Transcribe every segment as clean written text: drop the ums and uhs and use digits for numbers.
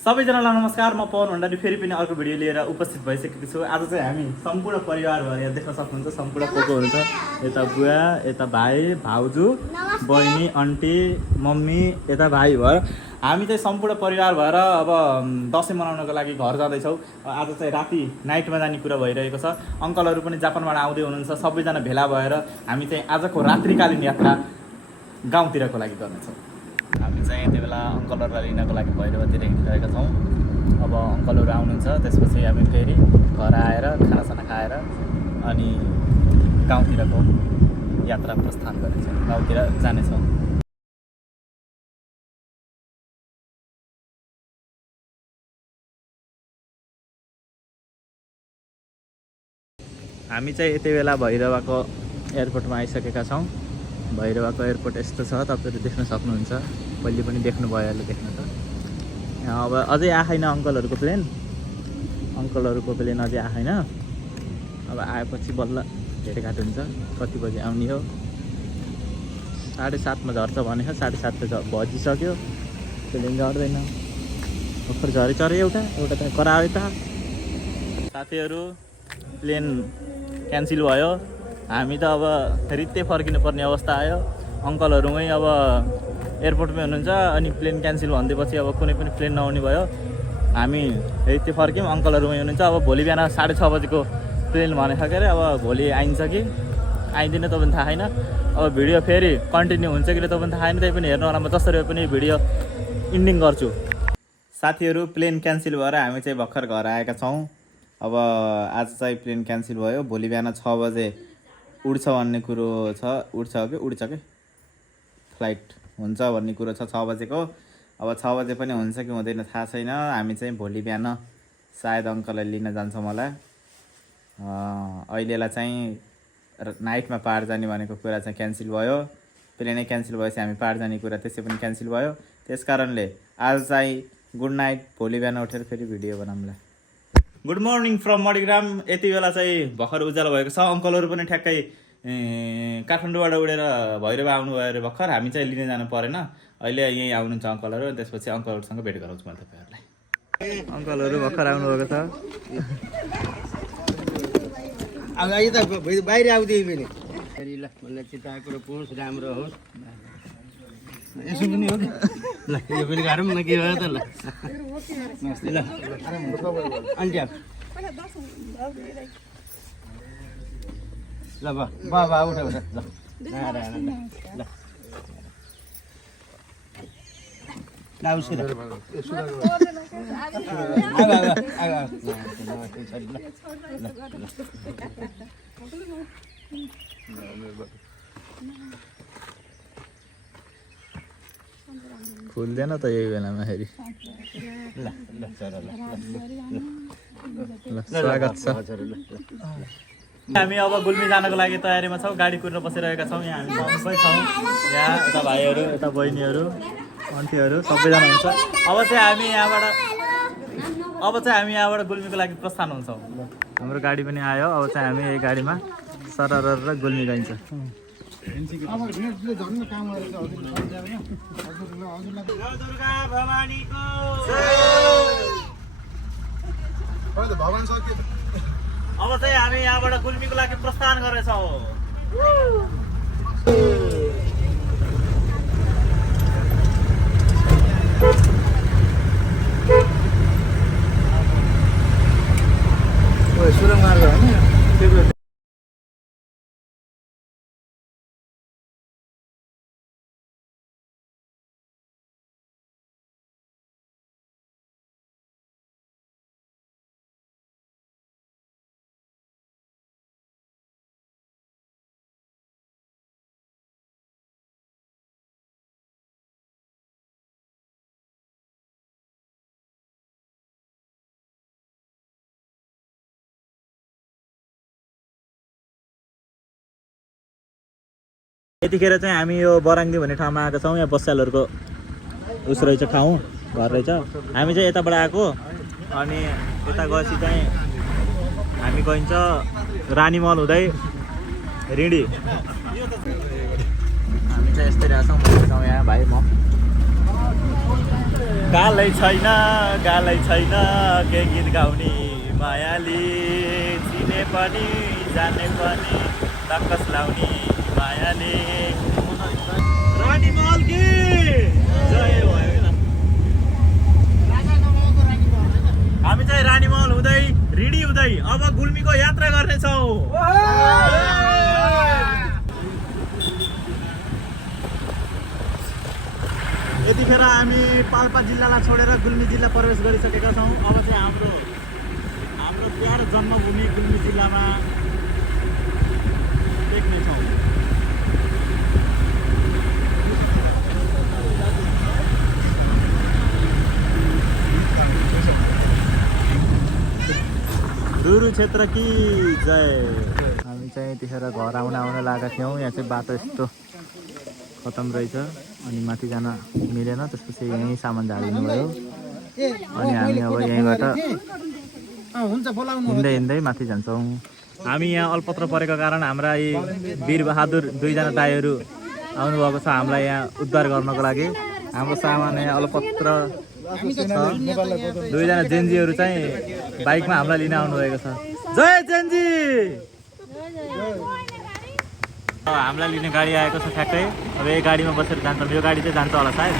सबैजनालाई नमस्कार। म पवन भण्डारी फेरि पनि अर्को भिडियो लिएर उपस्थित भइसकेको छु। आज चाहिँ हामी सम्पूर्ण परिवार भएर यहाँ देख्न सक्नुहुन्छ सम्पूर्ण को को हुनुहुन्छ। यता बुवा, यता भाइ, भाउजू, बहिनी, आन्टी, मम्मी, यता भाइ भएर हामी चाहिँ सम्पूर्ण परिवार भएर अब दसैँ मनाउनको लागि घर जाँदैछौँ। आज चाहिँ राति नाइटमा जाने कुरा भइरहेको छ। अङ्कलहरू पनि जापानबाट आउँदै हुनुहुन्छ। सबैजना भेला भएर हामी चाहिँ आजको रात्रिकालीन यात्रा गाउँतिरको लागि गर्नेछौँ। हामी चाहिँ यति बेला अङ्कलहरूलाई लिनको लागि भैरवतिर हिँडिरहेका छौँ। अब अङ्कलहरू आउनुहुन्छ, त्यसपछि हामी फेरि घर आएर खानासाना खाएर अनि गाउँतिरको यात्रा प्रस्थान गर्नेछौँ, गाउँतिर जानेछौँ। हामी चाहिँ यति बेला भैरवाको एयरपोर्टमा आइसकेका छौँ। भैरवाको एयरपोर्ट यस्तो छ, तपाईँहरू देख्न सक्नुहुन्छ। पहिले पनि देख्नुभयो होला देख्न त। अब अझै आएन अङ्कलहरूको प्लेन अझै आएन। अब आएपछि बल्ल भेटघाट हुन्छ। कति बजी आउने हो? 7:30मा झर्छ भनेको, 7:30 बजिसक्यो। प्लेन झर्दैन। भर्खर झरेछ एउटा त करायो त। साथीहरू, प्लेन क्यान्सल भयो। हामी त अब रित्तै फर्किनुपर्ने अवस्था आयो। अङ्कलहरूमै अब एयरपोर्टमै हुनुहुन्छ अनि प्लेन क्यान्सल भनिदिएपछि अब कुनै पनि प्लेन नआउने भयो। हामी रित्तै फर्क्यौँ, अङ्कलहरूमै हुनुहुन्छ। अब भोलि बिहान 6:30 बजीको प्लेन भनेको के अरे। अब भोलि आइन्छ कि आइँदैन त पनि थाहा छैन। अब भिडियो फेरि कन्टिन्यू हुन्छ कि त पनि थाहा छैन। त्यही पनि हेर्नु होला। म जसरी पनि भिडियो इन्डिङ गर्छु। साथीहरू, प्लेन क्यान्सल भएर हामी चाहिँ भर्खर घर आएका छौँ। अब आज चाहिँ प्लेन क्यान्सल भयो। भोलि बिहान 6 बजे उड्छ भन्ने कुरो छ। उड्छ कि फ्लाइट हुन्छ भन्ने कुरो छ 6 बजेको। अब 6 बजे पनि हुन्छ कि हुँदैन थाहा छैन। हामी चाहिँ भोलि बिहान सायद अङ्कललाई लिन जान्छौँ होला। अहिलेलाई चाहिँ नाइटमा पाहाड जाने भनेको कुरा चाहिँ क्यान्सल भयो। प्लेनै क्यान्सल भएपछि हामी पाहाड जाने कुरा त्यसै पनि क्यान्सल भयो। त्यस कारणले आज चाहिँ गुड नाइट। भोलि बिहान उठेर फेरि भिडियो बनाउँला। Good morning from Manigram. यति बेला चाहिँ भर्खर उज्यालो भएको छ। अङ्कलहरू पनि ठ्याक्कै काठमाडौँबाट उडेर भैरव आउनुभयो अरे भर्खर। हामी चाहिँ लिन जानु परेन। अहिले यहीँ आउनुहुन्छ अङ्कलहरू। त्यसपछि अङ्कलहरूसँग भेट गराउँछु मैले तपाईँहरूलाई। अङ्कलहरू भर्खर आउनुभएको छ। अब आइ त बाहिर आउँदै पनि ल मलाई चिताएको पुग्नुहोस्, राम्रो होस्। यसो पनि हो ल, यो पनि गरौँ न। के भयो त? ल ल आन्टी ल बाबा उठ ल खुल्दैन त यही बेलामा फेरि। स्वागत छ। हामी अब गुल्मी जानको लागि तयारीमा छौँ। गाडी कुरेर बसिरहेका छौँ। यहाँ हामी सबै छौँ। यहाँ यता भाइहरू, यता बहिनीहरू, आन्टीहरू सबैजना हुन्छ। अब चाहिँ हामी यहाँबाट गुल्मीको लागि प्रस्थान हुन्छौँ। हाम्रो गाडी पनि आयो। अब चाहिँ हामी यही गाडीमा सरर गुल्मी गइन्छ। अब चाहिँ हामी यहाँबाट गुल्मीको लागि प्रस्थान गर्नेछौँ। सुरङ मार्ग होइन? यतिखेर चाहिँ हामी यो बराङ्गी भन्ने ठाउँमा आएको छौँ। यहाँ बस्यालहरूको उस रहेछ, ठाउँ घर रहेछ। हामी चाहिँ यताबाट आएको अनि यता गएपछि चाहिँ हामी गइन्छ रानीमहल हुँदै रिडी। हामी चाहिँ यस्तै रहेछौँ यहाँ भाइ म। गालै छैन के गीत गाउने मायाले चिने पनि जाने पनि तकस लाउने मायाले रानी महल की जय भयो न हामी चाहिँ रानी महल हुँदै रिडी हुँदै अब गुल्मीको यात्रा गर्नेछौँ यतिखेर हामी पाल्पा जिल्लालाई छोडेर गुल्मी जिल्ला प्रवेश गरिसकेका छौँ अब चाहिँ हाम्रो प्यारो जन्मभूमि गुल्मी जिल्लामा देख्नेछौँ रुरु क्षेत्र कि जय हामी चाहिँ यतिखेर घर आउन लागेका थियौँ यहाँ चाहिँ बाटो यस्तो खतम रहेछ अनि माथि जान मिलेन त्यसपछि यहीँ सामान झारिदिनु भयो अनि हामी अब यहीँबाट हिँड्दै हिँड्दै माथि जान्छौँ हामी यहाँ अल्पत्र परेको कारण हाम्रा यी वीरबहादुर दुईजना दाइहरू आउनुभएको छ हामीलाई यहाँ उद्धार गर्नको लागि हाम्रो सामान यहाँ अल्पत्र छ दुईजना जेन्जीहरू चाहिँ बाइकमा हामीलाई लिन आउनुभएको छ जय जेन्जी हामीलाई लिने गाडी आएको छ ठ्याक्कै अब यही गाडीमा बसेर जान्छौँ यो गाडी चाहिँ जान्छ होला सायद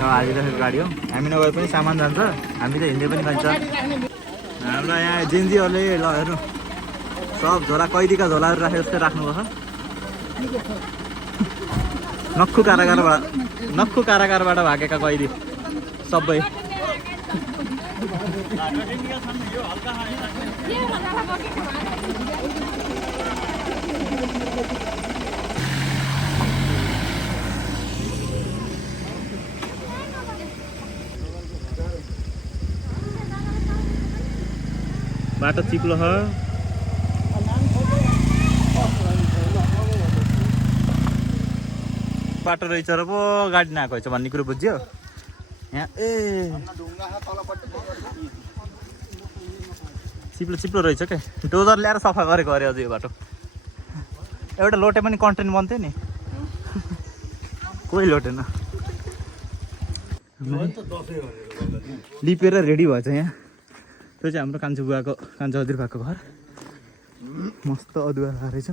हालिरहेको गाडी हो हामी नगए पनि सामान जान्छ हामी त हिँड्दै पनि जान्छ हामीलाई यहाँ जेन्जीहरूले ल हेर्नु सब झोला कैदीका झोलाहरू राखेर जस्तै राख्नुभएको छ नक्खु कारागारबाट भागेका कैदी सबै बाटो चिप्लो छ बाटो रहेछ र पो गाडी नआएको रहेछ भन्ने कुरो बुझ्यो यहाँ चिप्लो रहेछ क्या डोजर ल्याएर सफा गरेको अरे अझ यो बाटो एउटा लोटे पनि कन्टेन्ट बन्थ्यो नि कोही लोटेन लिपेर रेडी भएछ यहाँ त्यो चाहिँ हाम्रो कान्छो हजुरबाको घर मस्त अदुवा रहेछ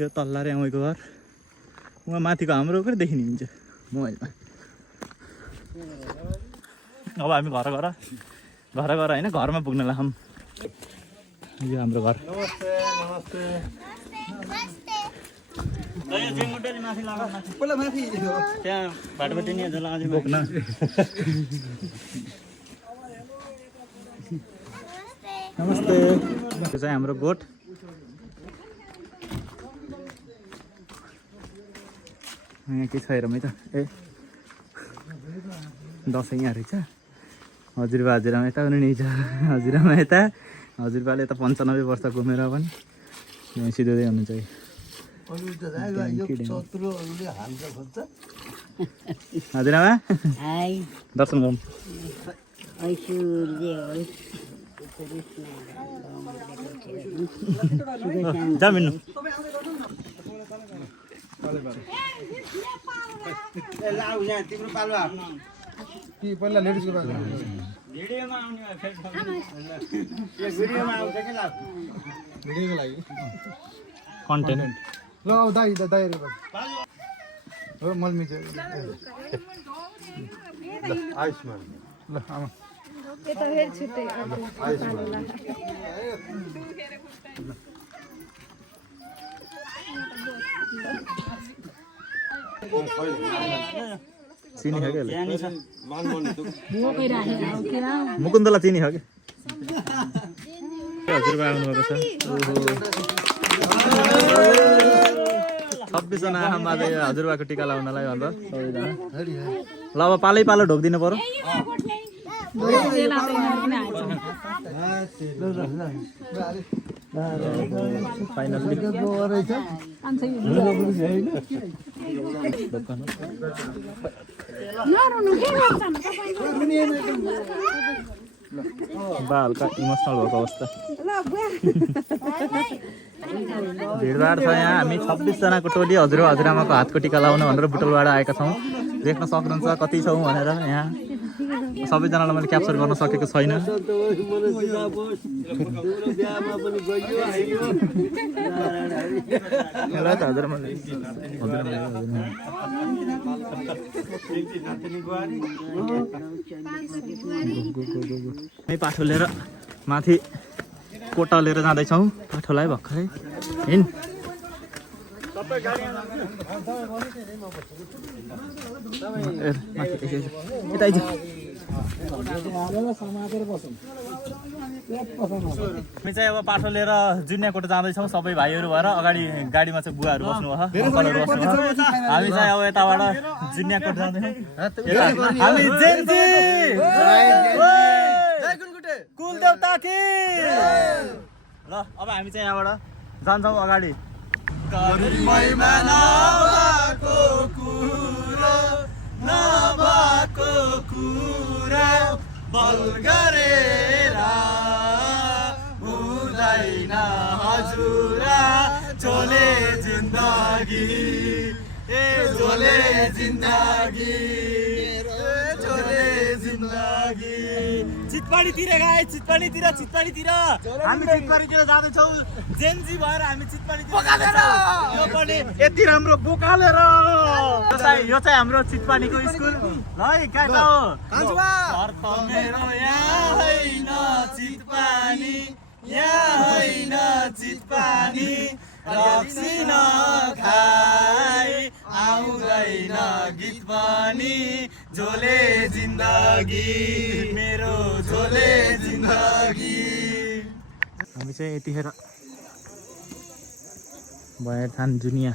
यो तल्ला रे उहाँको घर उहाँ माथिको हाम्रो कहिले देखिने हुन्छ मोबाइलमा अब हामी घर गएर होइन घरमा पुग्न लाग्छौँ यो हाम्रो घर बोक्न नमस्ते त्यो चाहिँ हाम्रो गोठ यहाँ के छ हेरौँ है त ए दसैँ यहाँ रहेछ हजुरबा हजुरआमा यता पनि नै छ हजुरआमा यता हजुरबाले यता 95 वर्ष घुमेर पनि यहाँ सिधै हुनुहुन्छ है हजुरआमा दर्शन गरौँ जामिनु तिम्रो पालुवा कि पहिला लेडिजको भिडियोको लागि कन्टेन्ट ल अब दाइ हो मल्मी चाहिँ ल आयुष्मान ल आमा यता फेरि छुट्टै चिनी खायो मुकुन्दलाई चिनी खायो कि हजुरबा आउनुभएको छ 26 जना आमा हजुरबाको टिका लाउनलाई भनेर सबैजना ल अब पालो ढोकिदिनु पर्यो बा हल्का इमोसनल भएको अवस्था भिडभाड छ यहाँ। हामी 26 जनाको टोली हजुर हजुरआमाको हातको टिका लाउनु भनेर बुटोलबाट आएका छौँ। देख्न सक्नुहुन्छ कति छौँ भनेर यहाँ। सबैजनालाई मैले क्याप्चर गर्न सकेको छैन। पाठो लिएर माथि कोटा लिएर जाँदैछौँ। पाठोलाई भर्खरै हिँड हामी चाहिँ अब पाठो लिएर जुनियाकोट जाँदैछौँ सबै भाइहरू भएर। अगाडि गाडीमा चाहिँ बुवाहरू बस्नु भयो, अङ्कलहरू बस्नु भयो। हामी चाहिँ अब यताबाट जुनियाकोट जाँदैछौँ। हामी जेन्जी कुल देउता कि ल अब हामी चाहिँ यहाँबाट जान्छौँ अगाडि। बल गरेर हुँदैन हजुरा चोले जिन्दगी ए चोले जिन्दगी चोले जिन्दगी। चितपाडीतिर गए चितपाडीतिर हामी चितपाडीतिर जाँदैछौँ। जेन्जी भएर हामी चितपाडीतिर यो पनि यति राम्रो बोकालेर। यो चाहिँ हाम्रो चितपाडीको स्कुल ल कहाँ हो मेरो यहाँ होइन चितपानी यहाँ होइन चितपानी रक्सी नखाई आउँदैन गीत पनि झोले जिन्दगी मेरो झोले जिन्दगी। हामी चाहिँ यतिखेर भयरथान जुनिया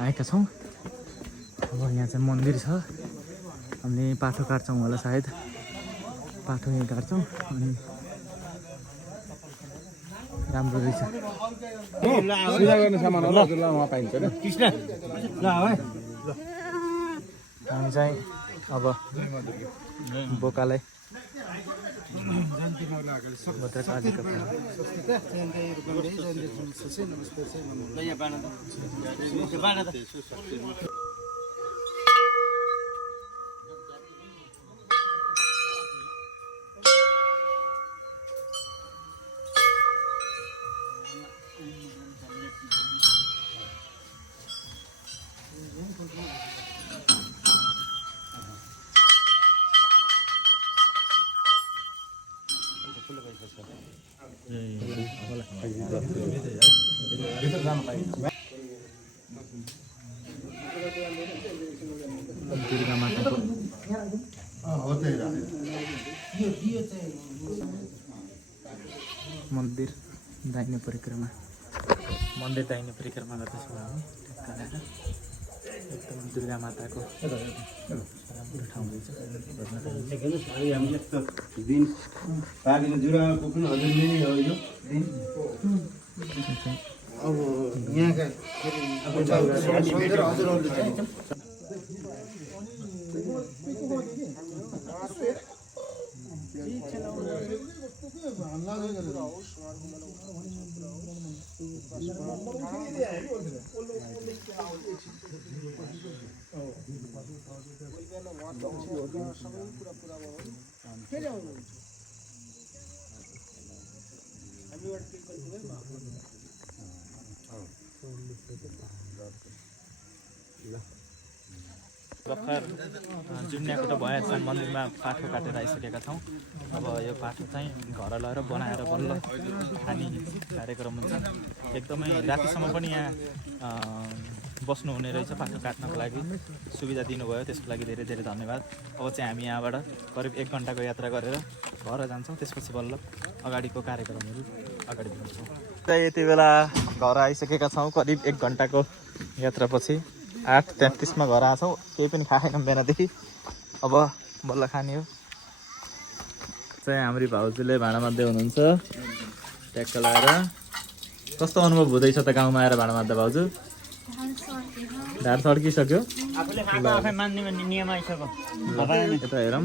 आएका छौँ। अब यहाँ चाहिँ मन्दिर छ। हामीले पाठो काट्छौँ होला सायद। पाठो यहीँ काट्छौँ अनि राम्रो रहेछ। हामी चाहिँ अब बोकालाई दुर्गा माताको मन्दिर दाहिने परिक्रमा गर्दैछौँ हामी। एकदम दुर्गा माताको राम्रो ठाउँ रहेछ। दिन पाकेको जुरामा पुग्नु हजुर नै हो यो दिन। अब यहाँका हजुरहरूले चाहिँ भर्खर जुनियाकोट भयरथान मन्दिरमा पाठो काटेर आइसकेका छौँ। अब यो पाठो चाहिँ घर लगेर बनाएर बल्ल खाने कार्यक्रम हुन्छ। एकदमै रातिसम्म पनि यहाँ बस्नु हुने रहेछ पाठो काट्नको लागि। सुविधा दिनुभयो त्यसको लागि धेरै धेरै धन्यवाद। अब चाहिँ हामी यहाँबाट करिब 1 घन्टाको यात्रा गरेर घर जान्छौँ। त्यसपछि बल्ल अगाडिको कार्यक्रमहरू अगाडि बढ्छौँ। यति बेला घर आइसकेका छौँ। करिब 1 घन्टाको यात्रापछि 8:33 घर आछौँ। केही पनि खाएन बिहानदेखि। अब बल्ल खाने हो। चाहिँ हाम्रो भाउजूले भाँडा माज्दै हुनुहुन्छ ट्याक्क लगाएर। कस्तो अनुभव हुँदैछ त गाउँमा आएर भाँडा माज्दा भाउजू? ढाड सड्किसक्यो। यता हेरौँ।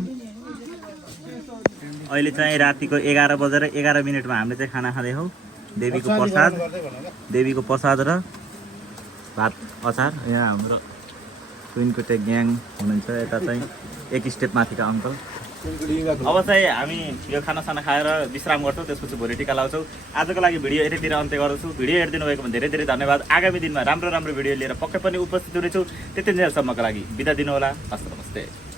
अहिले चाहिँ रातिको 11 बजेर 11 मिनटमा हामीले चाहिँ खाना खाँदैछौँ। देवीको प्रसाद र भात अचार। यहाँ हाम्रो ट्विनकोटे ग्याङ हुनुहुन्छ, यता चाहिँ एक स्टेप माथिका अङ्कल। अब चाहिँ हामी यो खानासाना खाएर विश्राम गर्छौँ, त्यसपछि भोलि टिका लाउँछौँ। आजको लागि भिडियो यतितिर अन्त्य गर्दछु। भिडियो हेरिदिनु भएकोमा धेरै धेरै धन्यवाद। आगामी दिनमा राम्रो राम्रो भिडियो लिएर पक्कै पनि उपस्थित हुनेछु। त्यतिन्जेलसम्मको लागि बिदा दिनु होला। हस् नमस्ते।